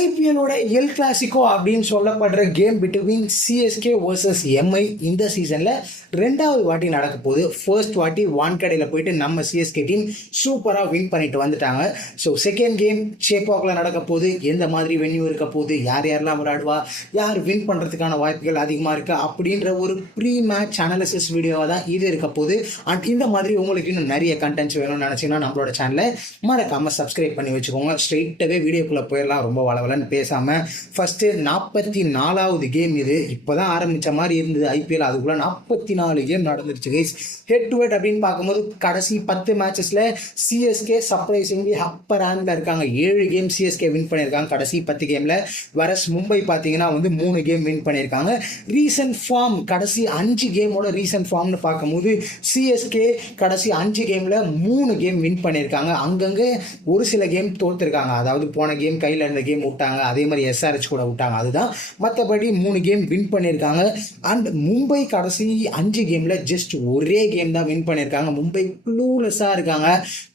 ஐபிஎல்லோட L Clasico அப்படின்னு சொல்லப்படுற game between CSK versus Mi இந்த சீசனில் ரெண்டாவது வாட்டி நடக்க போகுது. ஃபர்ஸ்ட் வாட்டி வான்கடையில் போயிட்டு நம்ம சிஎஸ்கே டீம் சூப்பராக வின் பண்ணிட்டு வந்துட்டாங்க. ஸோ செகண்ட் கேம் சேப்பாக்கில் நடக்க போகுது. எந்த மாதிரி வென்யூ இருக்க போகுது, யார் யாரெல்லாம் விளையாடுவா, யார் வின் பண்ணுறதுக்கான வாய்ப்புகள் அதிகமாக இருக்கா அப்படின்ற ஒரு ப்ரீ மேட்ச் அனாலிசிஸ் வீடியோவாக தான் இது இருக்க போகுது. அண்ட் இந்த மாதிரி உங்களுக்கு இன்னும் நிறைய கண்டென்ட்ஸ் வேணும்னு நினச்சிங்கன்னா நம்மளோட சேனலை மறக்காமல் சப்ஸ்கிரைப் பண்ணி வச்சுக்கோங்க. ஸ்ட்ரெயிட்டாகவே வீடியோக்குள்ளே போயிடலாம். ரொம்ப வளவலன்னு பேசாமல் ஃபஸ்ட்டு 44வது கேம் இது. இப்போ தான் ஆரம்பித்த மாதிரி இருந்தது ஐபிஎல். அதுக்குள்ளே 44 கேம் நடந்துருச்சு கைஸ். ஹெட் டு ஹெட் அப்படின்னு பார்க்கும்போது கடைசி 10 மேட்சஸில் சிஎஸ்கே சர்ப்ரைசிங்லி அப்பர் ஹேண்டில் இருக்காங்க. 7 கேம் சிஎஸ்கே வின் பண்ணியிருக்காங்க கடைசி 10 கேமில். வரஸ் மும்பை பார்த்தீங்கன்னா 3 கேம் வின் பண்ணியிருக்காங்க. ரீசன்ட் ஃபார்ம் கடைசி 5 கேமோட ரீசன்ட் ஃபார்ம்னு பார்க்கும்போது சிஎஸ்கே கடைசி 5 கேமில் 3 கேம் வின் பண்ணியிருக்காங்க. அங்கங்கே ஒரு சில கேம் தோற்றுருக்காங்க. அதாவது போன கேம் கையில் இருந்த கேம் விட்டாங்க, அதே மாதிரி எஸ்ஆர்ஹெச் கூட விட்டாங்க. அதுதான் மற்றபடி 3 கேம் வின் பண்ணியிருக்காங்க. அண்ட் மும்பை கடைசி 5 கேமில் ஜஸ்ட் ஒரே கேம் தான் வின் பண்ணியிருக்காங்க. மும்பை க்ளூலெஸ்ஸாக இருக்காங்க.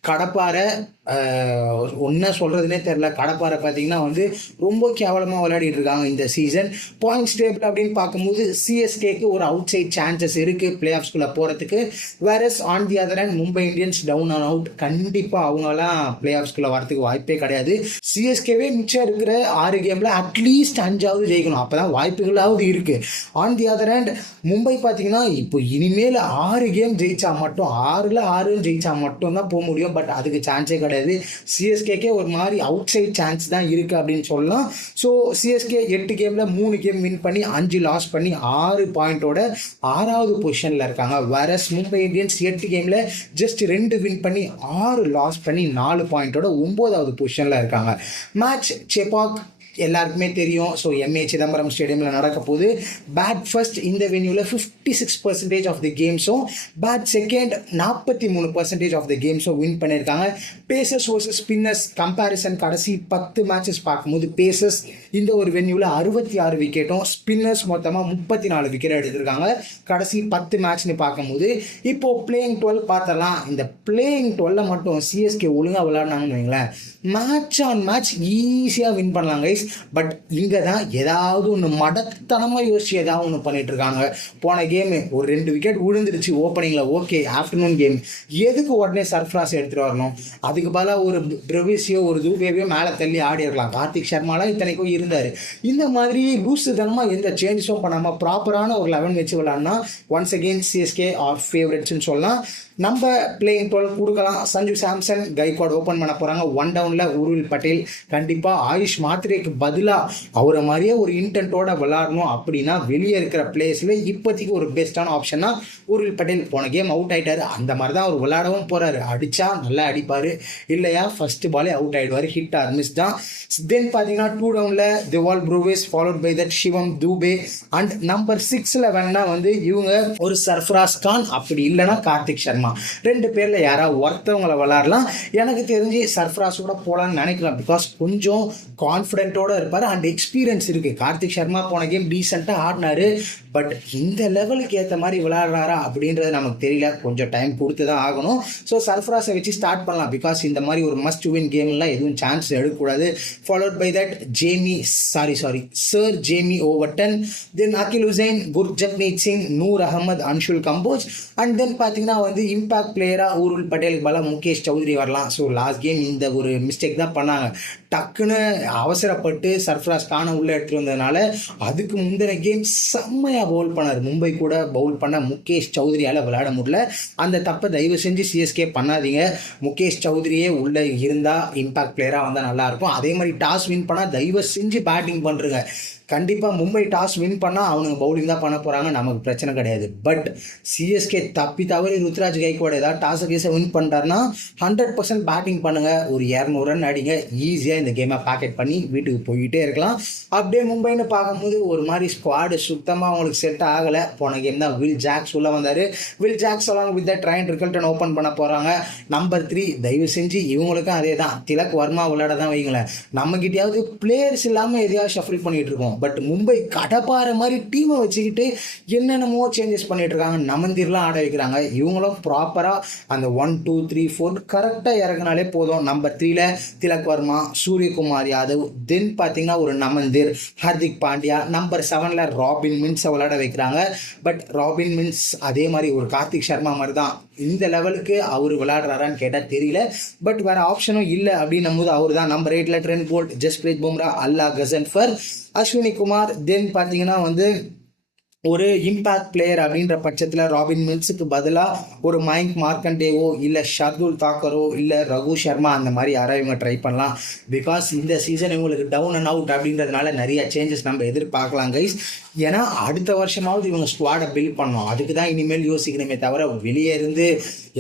கடப்பாரை ஒன்றா சொல்கிறதுனே தெரில. கடப்பாரை பார்த்தீங்கன்னா ரொம்ப கேவலமாக விளையாடிட்டு இருக்காங்க இந்த சீசன். பாயிண்ட்ஸ் டேபிள் அப்படின்னு பார்க்கும்போது சிஎஸ்கேக்கு ஒரு அவுட் சைட் சான்சஸ் இருக்குது பிளே ஆஃப்ஸ்குள்ளே போகிறதுக்கு. Whereas on the other hand Mumbai Indians down and out. கண்டிப்பாக அவங்களாம் பிளே ஆஃப்ஸ்குள்ளே வரதுக்கு வாய்ப்பே கிடையாது. சிஎஸ்கேவே மிச்சம் இருக்கிற 6 கேமில் அட்லீஸ்ட் 5ஆவது ஜெயிக்கணும், அப்போ தான் வாய்ப்புகளாவது இருக்குது. On the other hand Mumbai பார்த்தீங்கன்னா இப்போ இனிமேல் 6 கேம் ஜெயிச்சா மட்டும் 6ல் 6 ஜெயிச்சா மட்டும் தான் போக முடியும். பட் அதுக்கு சான்ஸே கிடையாது. சிஎஸ்கேக்கே ஒரு மாதிரி அவுட் சைட் சான்ஸ் தான் இருக்குது அப்படின்னு சொல்லலாம். ஸோ சிஎஸ்கே 8 கேமில் 3 கேம் வின் பண்ணி 5 லாஸ் பண்ணி 6 பாயிண்டோட 6வது பொசிஷனில் இருக்காங்க. வேரஸ் மும்பை இந்தியன்ஸ் 8 கேமில் ஜஸ்ட் 2 வின் பண்ணி 6 லாஸ் பண்ணி 4 பாயிண்டோட 9வது பொசிஷனில் இருக்காங்க. மேட்ச் செப்பாக் எல்லாருக்குமே தெரியும். ஸோ எம்ஏ சிதம்பரம் ஸ்டேடியமில் நடக்க போகுது. பேட் ஃபர்ஸ்ட் இந்த வென்யூவில் 56% ஆஃப் தி கேம்ஸும், பேட் செகண்ட் 43% ஆஃப் தி கேம்ஸும் வின் பண்ணியிருக்காங்க. பேசர்ஸ் வர்சஸ் ஸ்பின்னர்ஸ் கம்பேரிசன் கடைசி 10 மேட்சஸ் பார்க்கும்போது பேசர்ஸ் இந்த ஒரு வென்யூவில் 66 விக்கெட்டும், ஸ்பின்னர்ஸ் மொத்தமாக 34 விக்கெட் எடுத்திருக்காங்க கடைசி 10 மேட்ச்னு பார்க்கும்போது. இப்போது பிளேயிங் 12 பார்த்தலாம். இந்த பிளேயிங் 12 மட்டும் சிஎஸ்கே ஒழுங்காக விளையாடினாங்கன்னு வைங்களேன், மேட்ச் ஆன் மேட்ச் ஈஸியாக வின் பண்ணலாம் கைஸ். பட் இங்கே தான் ஏதாவது ஒன்று மடத்தனமாக யோசிச்சு ஏதாவது ஒன்று பண்ணிட்டு இருக்காங்க. போன கேமு ஒரு 2 விக்கெட் விழுந்துருச்சு ஓப்பனிங்கில். ஓகே, ஆஃப்டர்நூன் கேம் எதுக்கு உடனே சர்ஃப்ராஸ் எடுத்துகிட்டு வரணும்? அதுக்கு பதிலாக ஒரு பிரவிஸியோ ஒரு தூபேவையோ மேலே தள்ளி ஆடி இருக்கலாம். கார்த்திக் சர்மாலாம் இத்தனைக்கும் இருந்தார். இந்த மாதிரி லூசுதனமாக எந்த சேஞ்சஸும் பண்ணாமல் ப்ராப்பரான ஒரு 11 வச்சு விளாட்னா ஒன்ஸ் அகெயின் சிஎஸ்கே ஆர் ஃபேவரட்ஸ்ன்னு சொல்லலாம். நம்ம பிளேயிங் 12 கொடுக்கலாம். சஞ்சு சாம்சன் கைக்வாட் ஓப்பன் பண்ண போகிறாங்க. 1 டவுனில் உருவில் பட்டேல். கண்டிப்பாக ஆயுஷ் மாத்ரேக்கு பதிலாக அவரை மாதிரியே ஒரு இன்டென்ட்டோட விளாடணும் அப்படின்னா வெளியே இருக்கிற பிளேஸில் இப்போதைக்கு ஒரு பெஸ்ட்டான ஆப்ஷன்னா உருவில் பட்டேல். போன கேம் அவுட் ஆகிட்டார். அந்த மாதிரி தான் அவர் விளாடவும் போகிறாரு. அடித்தா நல்லா அடிப்பார், இல்லையா ஃபர்ஸ்ட் பாலே அவுட் ஆகிடுவார். ஹிட் ஆர் மிஸ் தான். தென் பார்த்தீங்கன்னா 2 டவுனில் Dewald Brevis followed by that Shivam Dube. And number 6ல் வேணா இவங்க ஒரு சர்ஃப்ராஸ் கான், அப்படி இல்லைனா கார்த்திக் சர்மா. 2 பேரில் யாராவது ஒருத்தவங்களை விளாடலாம். எனக்கு தெரிஞ்சு சர்ஃப்ராஸோட போகலான்னு நினைக்கலாம். பிகாஸ் கொஞ்சம் கான்ஃபிடென்ட்டோடு இருப்பார் அண்ட் எக்ஸ்பீரியன்ஸ் இருக்குது. கார்த்திக் சர்மா போன கேம் டீசெண்டாக ஆடினார். பட் இந்த லெவலுக்கு ஏற்ற மாதிரி விளையாடுறாரா அப்படின்றது நமக்கு தெரியல. கொஞ்சம் டைம் கொடுத்து தான் ஆகணும். ஸோ சர்ஃப்ராஸை வச்சு ஸ்டார்ட் பண்ணலாம். பிகாஸ் இந்த மாதிரி ஒரு மஸ்ட் வின் கேம்லாம் எதுவும் சான்ஸ் எடுக்கக்கூடாது. Followed by that sir Jamie Overton, then Akeal Hosein, Gurjapneet Singh, Noor Ahmad, Anshul Kamboj. And then பார்த்தீங்கன்னா இம்பாக்ட் பிளேயராக உருள் பட்டேலுக்கு பதிலாக முகேஷ் சௌத்ரி வரலாம். ஸோ லாஸ்ட் கேம் இந்த ஒரு மிஸ்டேக் தான் பண்ணாங்க. டக்குன்னு அவசரப்பட்டு சர்ஃப்ராஸ் கானை உள்ளே எடுத்துகிட்டு வந்ததுனால அதுக்கு முந்தின கேம் செம்மையாக பவுல் பண்ணார். மும்பை கூட பவுல் பண்ண முகேஷ் சௌத்ரியால் விளையாட முடியல. அந்த தப்பை தயவு செஞ்சு சிஎஸ்கே பண்ணாதீங்க. முகேஷ் சௌத்ரியே உள்ளே இருந்தால் இம்பாக்ட் பிளேயராக வந்தால் நல்லாயிருக்கும். அதே மாதிரி டாஸ் வின் பண்ணால் தயவு செஞ்சு பேட்டிங் பண்ணுறங்க. கண்டிப்பாக மும்பை டாஸ் வின் பண்ணால் அவனுங்க பவுலிங் தான் பண்ண போகிறாங்க, நமக்கு பிரச்சனை கிடையாது. பட் சிஎஸ்கே தப்பி தவறி ருத்ராஜ் கைக்வாட் ஏதாவது டாஸை கேஸை வின் பண்ணிட்டாருன்னா 100% பேட்டிங் பண்ணுங்கள். ஒரு 200 ரன் அடிங்க. ஈஸியாக இந்த கேமை பேக்கெட் பண்ணி வீட்டுக்கு போய்கிட்டே இருக்கலாம். அப்படியே மும்பைன்னு பார்க்கும்போது ஒரு மாதிரி ஸ்குவாடு சுத்தமாக அவங்களுக்கு செட் ஆகலை. போன கேம் தான் வில் ஜாக்ஸ் உள்ள வந்தார். Will Jacks along with the Ryan Rickelton open பண்ண போகிறாங்க. நம்பர் 3 தயவு செஞ்சு இவங்களுக்கும் அதே தான். திலக் வர்மா விளையாட தான் வைங்களேன். நம்மகிட்டயாவது பிளேயர்ஸ் இல்லாமல் எதையாவது ஷஃபில் பண்ணிகிட்டு இருக்கோம். பட் மும்பை கடப்பாறை மாதிரி டீமை வச்சுக்கிட்டு என்னென்னமோ சேஞ்சஸ் பண்ணிட்டு இருக்காங்க. நமந்தீர்லாம் ஆட வைக்கிறாங்க. இவங்களும் ப்ராப்பராக அந்த 1 2 3 4 கரெக்டாக இறங்கினாலே போதும். நம்பர் 3ல திலக் வர்மா, சூரியகுமார் யாதவ், தென் பார்த்தீங்கன்னா ஒரு நமந்தீர், ஹார்திக் பாண்டியா. நம்பர் 7ல ராபின் மின்ஸை விளையாட வைக்கிறாங்க. பட் ராபின் மின்ஸ் அதே மாதிரி ஒரு கார்த்திக் சர்மா மாதிரி தான். இந்த லெவலுக்கு அவர் விளையாடுறாரான்னு கேட்டால் தெரியல. பட் வேற ஆப்ஷனும் இல்லை அப்படின்னும் போது அவர் தான். நம்பர் 8ல Trent Boult, Jasprit Bumrah, Allah Ghazanfar, Ashwani Kumar. Then பார்த்தீங்கன்னா வந்து ஒரு இம்பேக்ட் பிளேயர் அப்படின்ற பட்சத்தில் ராபின் மில்ஸுக்கு பதிலாக ஒரு மயங்க் மார்க்கண்டேவோ இல்லை ஷர்துல் தாக்கரோ இல்லை ரகு சர்மா அந்த மாதிரி யாராவது இவங்க ட்ரை பண்ணலாம். பிகாஸ் இந்த சீசன் இவங்களுக்கு டவுன் அண்ட் அவுட் அப்படின்றதுனால நிறைய சேஞ்சஸ் நம்ம எதிர்பார்க்கலாம் கைஸ். ஏன்னா அடுத்த வருஷமாவது இவங்க ஸ்குவாடை பில்ட் பண்ணோம். அதுக்கு தான் இனிமேல் யோசிக்கணுமே தவிர வெளியே இருந்து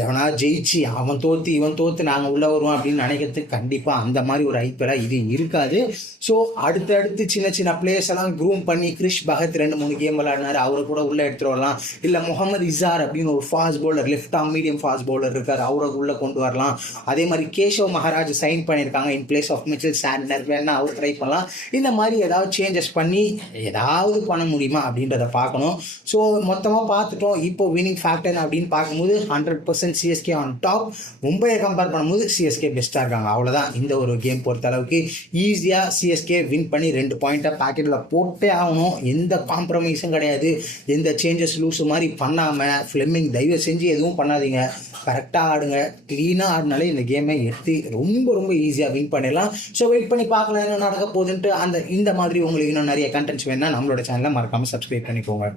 எவனா ஜெயிச்சு அவன் தோற்று இவன் தோற்று நாங்கள் உள்ளே வருவோம் அப்படின்னு நினைக்கிறதுக்கு கண்டிப்பாக அந்த மாதிரி ஒரு ஐபிஎல்லாக இது இருக்காது. ஸோ அடுத்தடுத்து சின்ன சின்ன பிளேயர்ஸ் எல்லாம் க்ரூம் பண்ணி கிறிஷ் பகத் 2-3 கேம் விளையாடினார், அவரை கூட உள்ளே எடுத்துகிட்டு வரலாம். இல்லை முகமது இசார் அப்படின்னு ஒரு fast bowler, left arm medium fast bowler இருக்கார், அவரை உள்ளே கொண்டு வரலாம். அதே மாதிரி கேஷவ் மகாராஜ் சைன் பண்ணியிருக்காங்க in place of Mitchell Santner, வேணா அவர் ட்ரை பண்ணலாம். இந்த மாதிரி ஏதாவது சேஞ்சஸ் பண்ணி ஏதாவது பண்ண முடியுமா அப்படின்றத பார்க்கணும். ஸோ மொத்தமாக பார்த்துட்டோம். இப்போ வினிங் ஃபேக்டர் அப்படின்னு பார்க்கும்போது 100% சிஎஸ்கே ஆன் டாப். மும்பையை கம்பேர் பண்ணும்போது சிஎஸ்கே பெஸ்ட்டாக இருக்காங்க. அவ்வளோதான். இந்த ஒரு கேம் பொறுத்த அளவுக்கு ஈஸியாக சிஎஸ்கே வின் பண்ணி 2 பாயிண்ட்டை பேக்கெட்டில் போட்டே ஆகணும். எந்த காம்ப்ரமைஸும் கிடையாது. எந்த சேஞ்சஸ் லூஸ் மாதிரி பண்ணாமல் ஃப்ளெமிங் தயவு செஞ்சு எதுவும் பண்ணாதீங்க. கரெக்டாக ஆடுங்க. க்ளீனாக ஆடினாலே இந்த கேமை எடுத்து ரொம்ப ரொம்ப ஈஸியாக வின் பண்ணிடலாம். ஸோ வெயிட் பண்ணி பார்க்கலாம் என்ன நடக்க போகுதுன்ட்டு. இந்த மாதிரி உங்களுக்கு இன்னும் நிறைய கண்டென்ட்ஸ் வேணும்னா நம்மளோட சேனலை மறக்காமல் சப்ஸ்கிரைப் பண்ணிக்கோங்க.